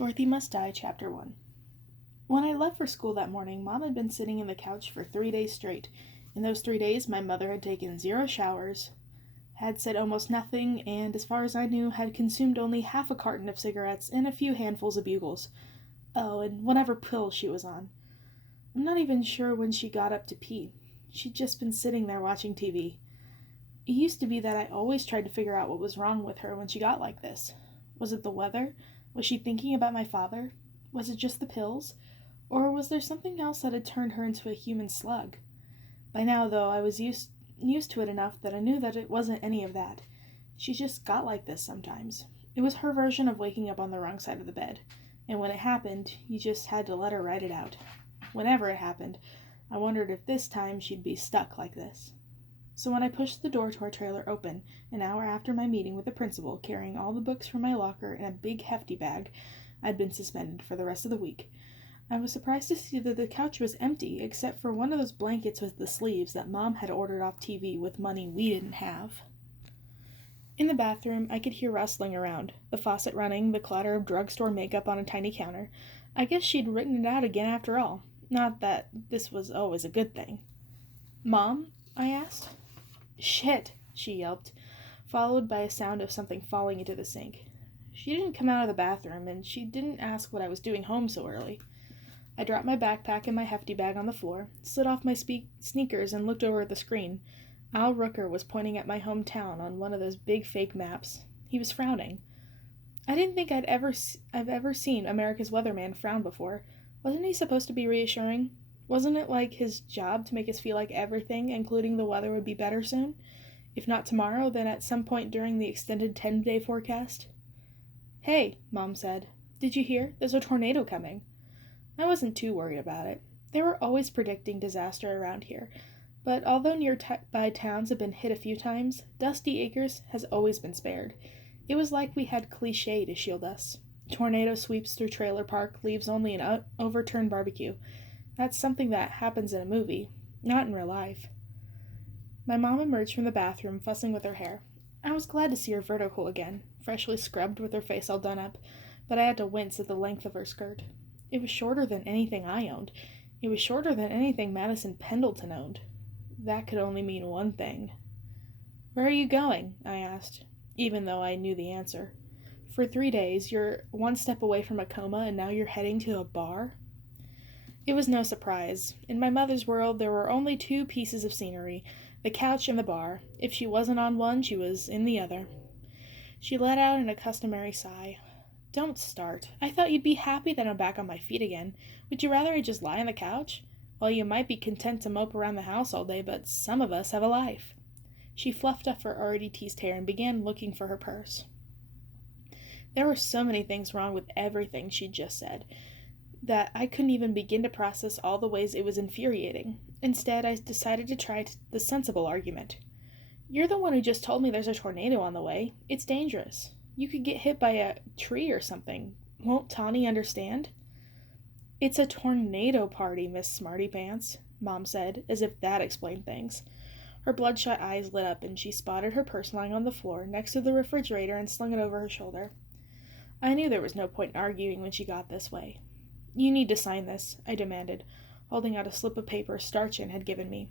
Dorothy Must Die, Chapter 1. When I left for school that morning, Mom had been sitting in the couch for 3 days straight. In those 3 days, my mother had taken 0 showers, had said almost nothing, and, as far as I knew, had consumed only half a carton of cigarettes and a few handfuls of bugles. Oh, and whatever pill she was on. I'm not even sure when she got up to pee. She'd just been sitting there watching TV. It used to be that I always tried to figure out what was wrong with her when she got like this. Was it the weather? Was she thinking about my father? Was it just the pills? Or was there something else that had turned her into a human slug? By now, though, I was used to it enough that I knew that it wasn't any of that. She just got like this sometimes. It was her version of waking up on the wrong side of the bed. And when it happened, you just had to let her ride it out. Whenever it happened, I wondered if this time she'd be stuck like this. So when I pushed the door to our trailer open, an hour after my meeting with the principal, carrying all the books from my locker in a big hefty bag, I'd been suspended for the rest of the week. I was surprised to see that the couch was empty, except for one of those blankets with the sleeves that Mom had ordered off TV with money we didn't have. In the bathroom, I could hear rustling around, the faucet running, the clatter of drugstore makeup on a tiny counter. I guess she'd written it out again after all. Not that this was always a good thing. "Mom?" I asked. "Shit," she yelped, followed by a sound of something falling into the sink. She didn't come out of the bathroom, and she didn't ask what I was doing home so early. I dropped my backpack and my hefty bag on the floor, slid off my sneakers, and looked over at the screen. Al Rooker was pointing at my hometown on one of those big fake maps. He was frowning. I didn't think I've ever seen America's Weatherman frown before. Wasn't he supposed to be reassuring? Wasn't it like his job to make us feel like everything, including the weather, would be better soon? If not tomorrow, then at some point during the extended 10-day forecast? "Hey," Mom said. "Did you hear? There's a tornado coming." I wasn't too worried about it. They were always predicting disaster around here. But although nearby towns have been hit a few times, Dusty Acres has always been spared. It was like we had cliché to shield us. Tornado sweeps through trailer park, leaves only an overturned barbecue. That's something that happens in a movie, not in real life. My mom emerged from the bathroom, fussing with her hair. I was glad to see her vertical again, freshly scrubbed with her face all done up, but I had to wince at the length of her skirt. It was shorter than anything I owned. It was shorter than anything Madison Pendleton owned. That could only mean one thing. "Where are you going?" I asked, even though I knew the answer. For 3 days, you're one step away from a coma, and now you're heading to a bar? It was no surprise. In my mother's world, there were only 2 pieces of scenery, the couch and the bar. If she wasn't on one, she was in the other. She let out an customary sigh. "Don't start. I thought you'd be happy that I'm back on my feet again. Would you rather I just lie on the couch? Well, you might be content to mope around the house all day, but some of us have a life." She fluffed up her already teased hair and began looking for her purse. There were so many things wrong with everything she'd just said that I couldn't even begin to process all the ways it was infuriating. Instead, I decided to try the sensible argument. "You're the one who just told me there's a tornado on the way. It's dangerous. You could get hit by a tree or something. Won't Tawny understand?" "It's a tornado party, Miss Smarty Pants," Mom said, as if that explained things. Her bloodshot eyes lit up, and she spotted her purse lying on the floor next to the refrigerator and slung it over her shoulder. I knew there was no point in arguing when she got this way. "You need to sign this," I demanded, holding out a slip of paper Starchin had given me.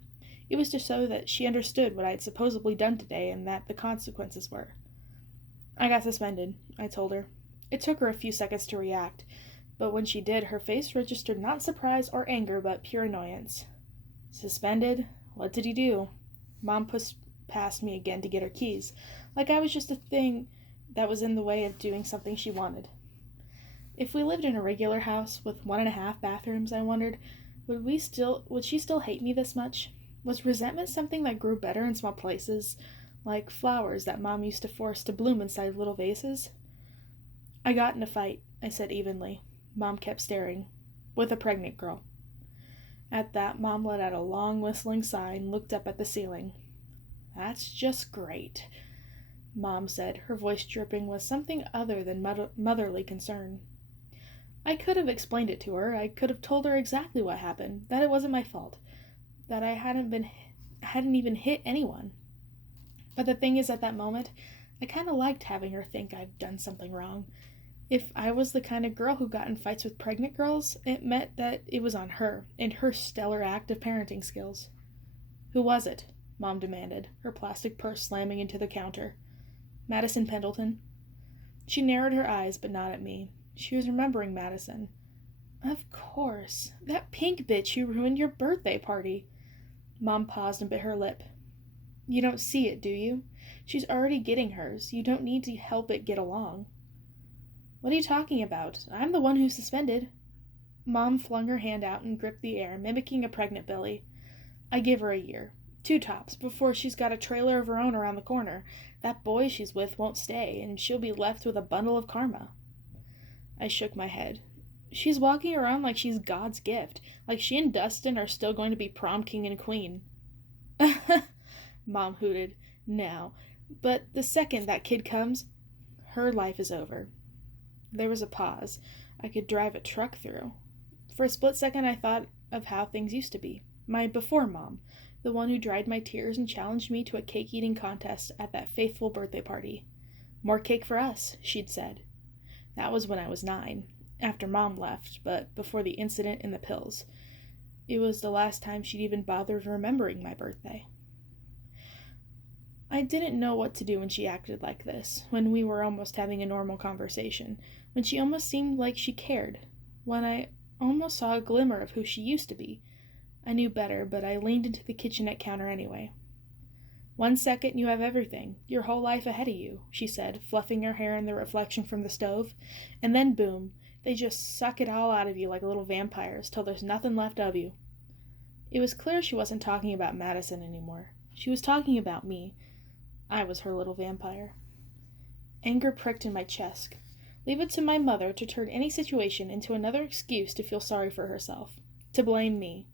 It was to show that she understood what I had supposedly done today and that the consequences were. "I got suspended," I told her. It took her a few seconds to react, but when she did, her face registered not surprise or anger, but pure annoyance. "Suspended? What did he do?" Mom pushed past me again to get her keys, like I was just a thing that was in the way of doing something she wanted. If we lived in a regular house with 1.5 bathrooms, I wondered, would she still hate me this much? Was resentment something that grew better in small places, like flowers that Mom used to force to bloom inside little vases? "I got in a fight," I said evenly. Mom kept staring. "With a pregnant girl." At that, Mom let out a long whistling sigh and looked up at the ceiling. "That's just great," Mom said, her voice dripping with something other than motherly concern. I could have explained it to her. I could have told her exactly what happened, that it wasn't my fault, that I hadn't even hit anyone. But the thing is, at that moment, I kind of liked having her think I'd done something wrong. If I was the kind of girl who got in fights with pregnant girls, it meant that it was on her and her stellar active parenting skills. Who was it? Mom demanded, her plastic purse slamming into the counter. Madison Pendleton. She narrowed her eyes, but not at me. She was remembering Madison. Of course. That pink bitch who ruined your birthday party. Mom paused and bit her lip. You don't see it, do you? She's already getting hers. You don't need to help it get along. What are you talking about? I'm the one who's suspended. Mom flung her hand out and gripped the air, mimicking a pregnant Billy. I give her a year. 2 tops, before she's got a trailer of her own around the corner. That boy she's with won't stay, and she'll be left with a bundle of karma. I shook my head. She's walking around like she's God's gift, like she and Dustin are still going to be prom king and queen. Mom hooted. Now, but the second that kid comes, her life is over. There was a pause. I could drive a truck through. For a split second I thought of how things used to be. My before mom, the one who dried my tears and challenged me to a cake-eating contest at that faithful birthday party. More cake for us, she'd said. That was when I was 9, after Mom left, but before the incident and the pills. It was the last time she'd even bothered remembering my birthday. I didn't know what to do when she acted like this, when we were almost having a normal conversation, when she almost seemed like she cared, when I almost saw a glimmer of who she used to be. I knew better, but I leaned into the kitchenette counter anyway. 1 second you have everything, your whole life ahead of you, she said, fluffing her hair in the reflection from the stove. And then boom, they just suck it all out of you like little vampires till there's nothing left of you. It was clear she wasn't talking about Madison anymore. She was talking about me. I was her little vampire. Anger pricked in my chest. Leave it to my mother to turn any situation into another excuse to feel sorry for herself. To blame me.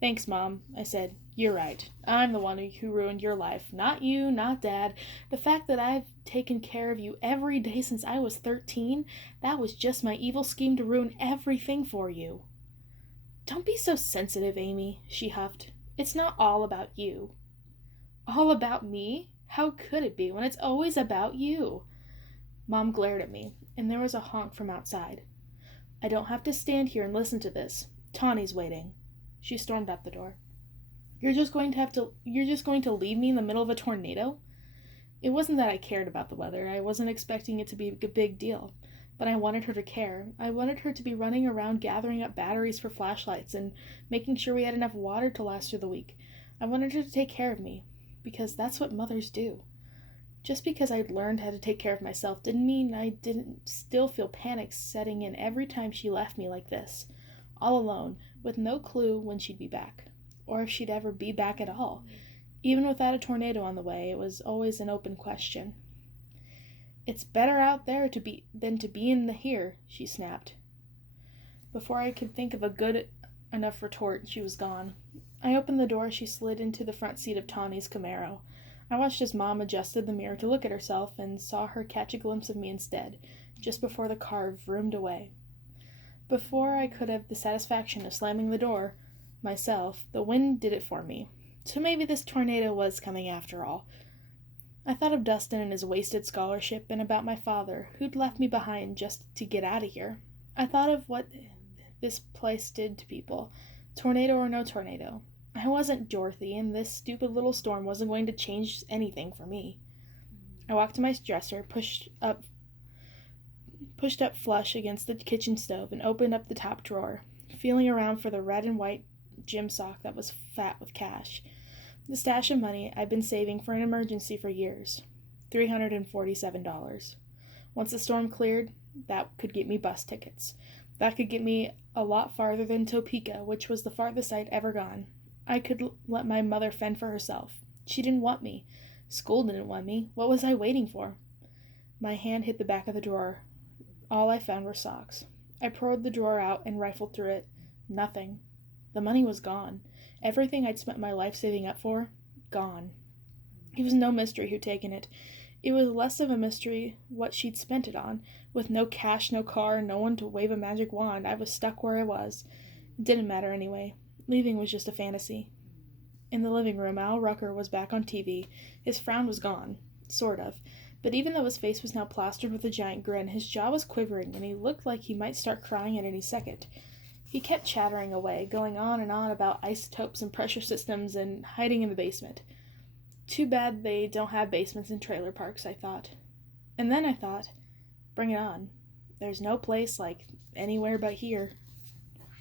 Thanks, Mom, I said. You're right. I'm the one who ruined your life. Not you, not Dad. The fact that I've taken care of you every day since I was 13, that was just my evil scheme to ruin everything for you. Don't be so sensitive, Amy, she huffed. It's not all about you. All about me? How could it be when it's always about you? Mom glared at me, and there was a honk from outside. I don't have to stand here and listen to this. Tawny's waiting. She stormed out the door. You're just going to leave me in the middle of a tornado? It wasn't that I cared about the weather. I wasn't expecting it to be a big deal. But I wanted her to care. I wanted her to be running around gathering up batteries for flashlights and making sure we had enough water to last through the week. I wanted her to take care of me, because that's what mothers do. Just because I'd learned how to take care of myself didn't mean I didn't still feel panic setting in every time she left me like this, all alone, with no clue when she'd be back, or if she'd ever be back at all. Even without a tornado on the way, it was always an open question. It's better out there than to be in the here, she snapped. Before I could think of a good enough retort, she was gone. I opened the door as she slid into the front seat of Tawny's Camaro. I watched as Mom adjusted the mirror to look at herself and saw her catch a glimpse of me instead, just before the car vroomed away. Before I could have the satisfaction of slamming the door myself, the wind did it for me. So maybe this tornado was coming after all. I thought of Dustin and his wasted scholarship and about my father, who'd left me behind just to get out of here. I thought of what this place did to people, tornado or no tornado. I wasn't Dorothy, and this stupid little storm wasn't going to change anything for me. I walked to my dresser, pushed up flush against the kitchen stove, and opened up the top drawer, feeling around for the red and white gym sock that was fat with cash. The stash of money I'd been saving for an emergency for years. $347. Once the storm cleared, that could get me bus tickets. That could get me a lot farther than Topeka, which was the farthest I'd ever gone. I could let my mother fend for herself. She didn't want me. School didn't want me. What was I waiting for? My hand hit the back of the drawer. All I found were socks. I poured the drawer out and rifled through it. Nothing. The money was gone. Everything I'd spent my life saving up for, gone. It was no mystery who'd taken it. It was less of a mystery what she'd spent it on. With no cash, no car, no one to wave a magic wand, I was stuck where I was. It didn't matter anyway. Leaving was just a fantasy. In the living room, Al Rucker was back on TV. His frown was gone. Sort of. But even though his face was now plastered with a giant grin, his jaw was quivering, and he looked like he might start crying at any second. He kept chattering away, going on and on about isotopes and pressure systems and hiding in the basement. Too bad they don't have basements in trailer parks, I thought. And then I thought, bring it on. There's no place like anywhere but here.